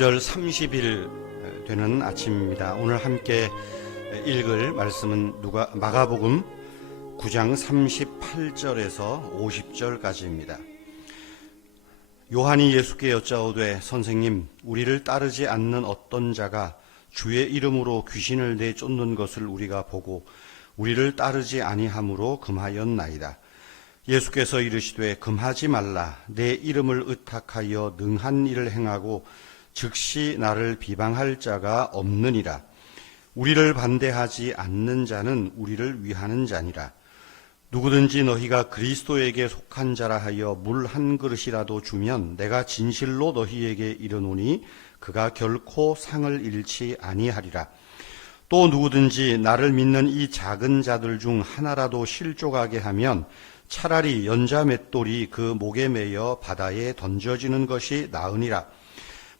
성탄절 30일 되는 아침입니다. 오늘 함께 읽을 말씀은 마가복음 9장 38절에서 50절까지입니다. 요한이 예수께 여짜오되 선생님, 우리를 따르지 않는 어떤 자가 주의 이름으로 귀신을 내쫓는 것을 우리가 보고 우리를 따르지 아니하므로 금하였나이다. 예수께서 이르시되 금하지 말라. 내 이름을 의탁하여 능한 일을 행하고 즉시 나를 비방할 자가 없느니라. 우리를 반대하지 않는 자는 우리를 위하는 자니라. 누구든지 너희가 그리스도에게 속한 자라 하여 물 한 그릇이라도 주면 내가 진실로 너희에게 이르노니 그가 결코 상을 잃지 아니하리라. 또 누구든지 나를 믿는 이 작은 자들 중 하나라도 실족하게 하면 차라리 연자 맷돌이 그 목에 매여 바다에 던져지는 것이 나으니라.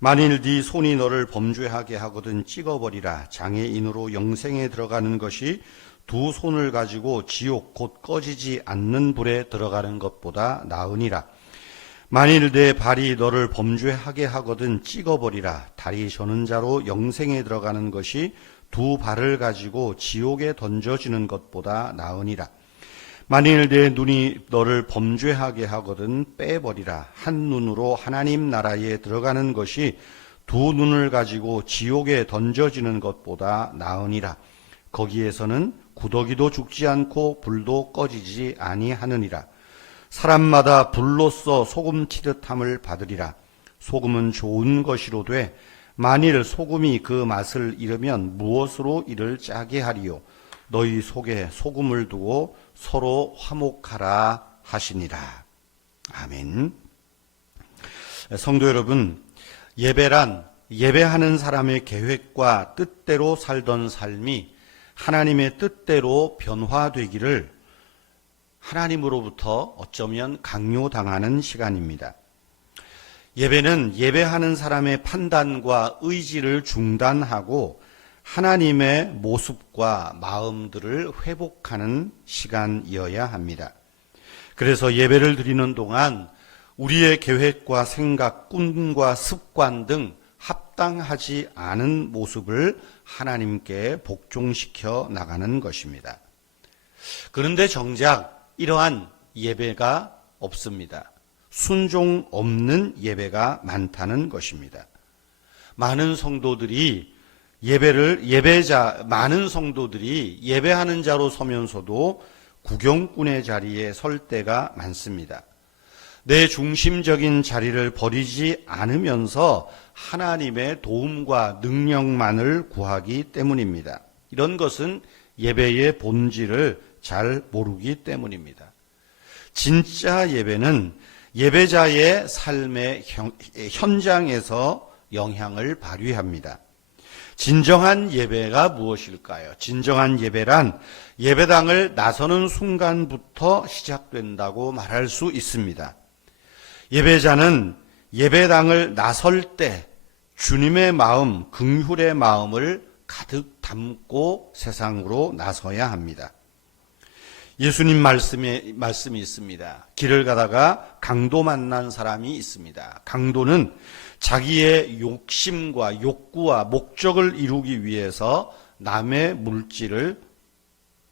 만일 네 손이 너를 범죄하게 하거든 찍어버리라. 장애인으로 영생에 들어가는 것이 두 손을 가지고 지옥 곧 꺼지지 않는 불에 들어가는 것보다 나으니라. 만일 내 발이 너를 범죄하게 하거든 찍어버리라. 다리 저는 자로 영생에 들어가는 것이 두 발을 가지고 지옥에 던져지는 것보다 나으니라. 만일 내 눈이 너를 범죄하게 하거든 빼버리라. 한 눈으로 하나님 나라에 들어가는 것이 두 눈을 가지고 지옥에 던져지는 것보다 나으니라. 거기에서는 구더기도 죽지 않고 불도 꺼지지 아니하느니라. 사람마다 불로써 소금 치듯함을 받으리라. 소금은 좋은 것이로되 만일 소금이 그 맛을 잃으면 무엇으로 이를 짜게 하리요. 너희 속에 소금을 두고 서로 화목하라 하시니라. 아멘. 성도 여러분, 예배란 예배하는 사람의 계획과 뜻대로 살던 삶이 하나님의 뜻대로 변화되기를 하나님으로부터 어쩌면 강요당하는 시간입니다. 예배는 예배하는 사람의 판단과 의지를 중단하고 하나님의 모습과 마음들을 회복하는 시간이어야 합니다. 그래서 예배를 드리는 동안 우리의 계획과 생각, 꿈과 습관 등 합당하지 않은 모습을 하나님께 복종시켜 나가는 것입니다. 그런데 정작 이러한 예배가 없습니다. 순종 없는 예배가 많다는 것입니다. 많은 성도들이 예배하는 자로 서면서도 구경꾼의 자리에 설 때가 많습니다. 내 중심적인 자리를 버리지 않으면서 하나님의 도움과 능력만을 구하기 때문입니다. 이런 것은 예배의 본질을 잘 모르기 때문입니다. 진짜 예배는 예배자의 삶의 현장에서 영향을 발휘합니다. 진정한 예배가 무엇일까요? 진정한 예배란 예배당을 나서는 순간부터 시작된다고 말할 수 있습니다. 예배자는 예배당을 나설 때 주님의 마음, 긍휼의 마음을 가득 담고 세상으로 나서야 합니다. 예수님 말씀이 있습니다. 길을 가다가 강도 만난 사람이 있습니다. 강도는 자기의 욕심과 욕구와 목적을 이루기 위해서 남의 물질을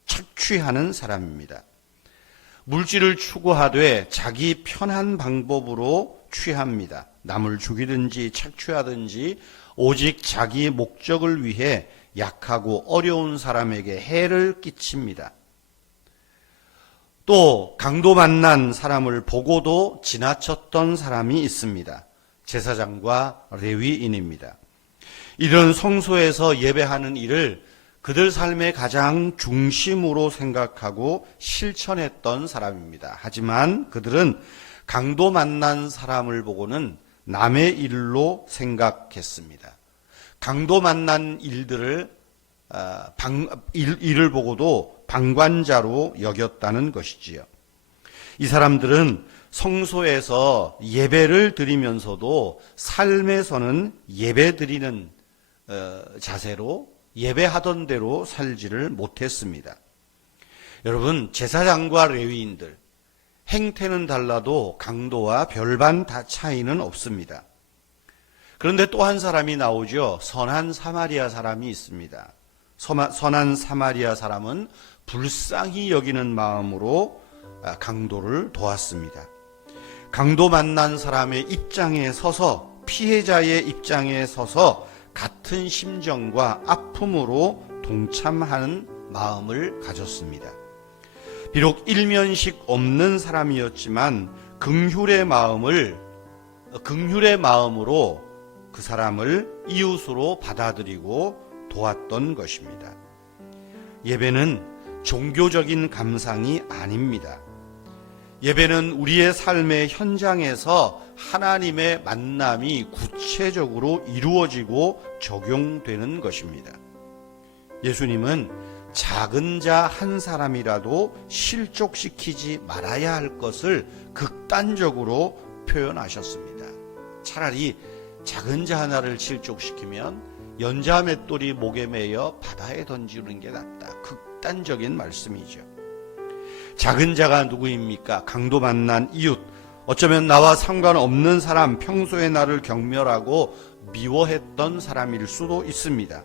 착취하는 사람입니다. 물질을 추구하되 자기 편한 방법으로 취합니다. 남을 죽이든지 착취하든지 오직 자기 목적을 위해 약하고 어려운 사람에게 해를 끼칩니다. 또 강도 만난 사람을 보고도 지나쳤던 사람이 있습니다. 제사장과 레위인입니다. 이런 성소에서 예배하는 일을 그들 삶의 가장 중심으로 생각하고 실천했던 사람입니다. 하지만 그들은 강도 만난 사람을 보고는 남의 일로 생각했습니다. 강도 만난 일을 보고도 방관자로 여겼다는 것이지요. 이 사람들은 성소에서 예배를 드리면서도 삶에서는 예배 드리는 자세로 예배하던 대로 살지를 못했습니다. 여러분, 제사장과 레위인들 행태는 달라도 강도와 별반 다 차이는 없습니다. 그런데 또 한 사람이 나오죠. 선한 사마리아 사람이 있습니다. 선한 사마리아 사람은 불쌍히 여기는 마음으로 강도를 도왔습니다. 강도 만난 사람의 입장에 서서, 피해자의 입장에 서서 같은 심정과 아픔으로 동참하는 마음을 가졌습니다. 비록 일면식 없는 사람이었지만 긍휼의 마음으로 그 사람을 이웃으로 받아들이고 도왔던 것입니다. 예배는 종교적인 감상이 아닙니다. 예배는 우리의 삶의 현장에서 하나님의 만남이 구체적으로 이루어지고 적용되는 것입니다. 예수님은 작은 자 한 사람이라도 실족시키지 말아야 할 것을 극단적으로 표현하셨습니다. 차라리 작은 자 하나를 실족시키면 연자 맷돌이 목에 매여 바다에 던지는 게 낫다. 극단적인 말씀이죠. 작은 자가 누구입니까? 강도 만난 이웃, 어쩌면 나와 상관없는 사람, 평소에 나를 경멸하고 미워했던 사람일 수도 있습니다.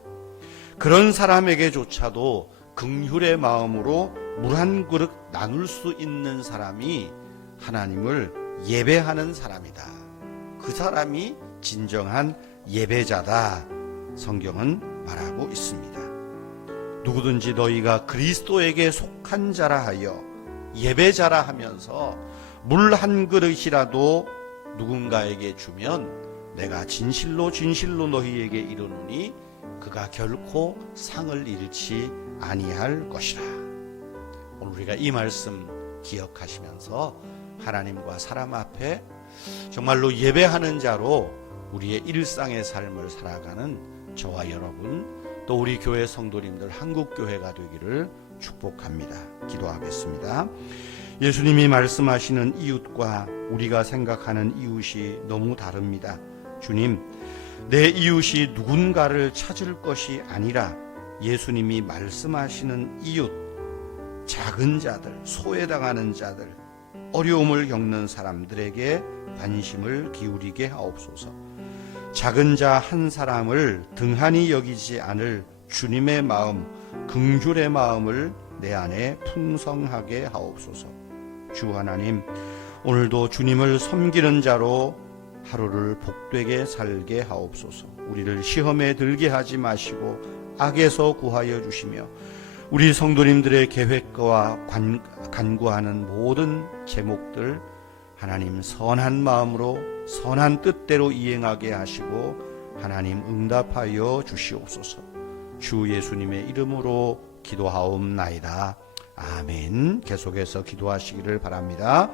그런 사람에게조차도 긍휼의 마음으로 물 한 그릇 나눌 수 있는 사람이 하나님을 예배하는 사람이다. 그 사람이 진정한 예배자다. 성경은 말하고 있습니다. 누구든지 너희가 그리스도에게 속한 자라 하여 예배자라 하면서 물 한 그릇이라도 누군가에게 주면 내가 진실로 너희에게 이르노니 그가 결코 상을 잃지 아니할 것이라. 오늘 우리가 이 말씀 기억하시면서 하나님과 사람 앞에 정말로 예배하는 자로 우리의 일상의 삶을 살아가는 저와 여러분, 또 우리 교회 성도님들, 한국교회가 되기를 축복합니다. 기도하겠습니다. 예수님이 말씀하시는 이웃과 우리가 생각하는 이웃이 너무 다릅니다. 주님, 내 이웃이 누군가를 찾을 것이 아니라 예수님이 말씀하시는 이웃, 작은 자들, 소외당하는 자들, 어려움을 겪는 사람들에게 관심을 기울이게 하옵소서. 작은 자 한 사람을 등한히 여기지 않을 주님의 마음, 긍휼의 마음을 내 안에 풍성하게 하옵소서. 주 하나님, 오늘도 주님을 섬기는 자로 하루를 복되게 살게 하옵소서. 우리를 시험에 들게 하지 마시고 악에서 구하여 주시며 우리 성도님들의 계획과 간구하는 모든 제목들 하나님 선한 마음으로 선한 뜻대로 이행하게 하시고 하나님 응답하여 주시옵소서. 주 예수님의 이름으로 기도하옵나이다. 아멘. 계속해서 기도하시기를 바랍니다.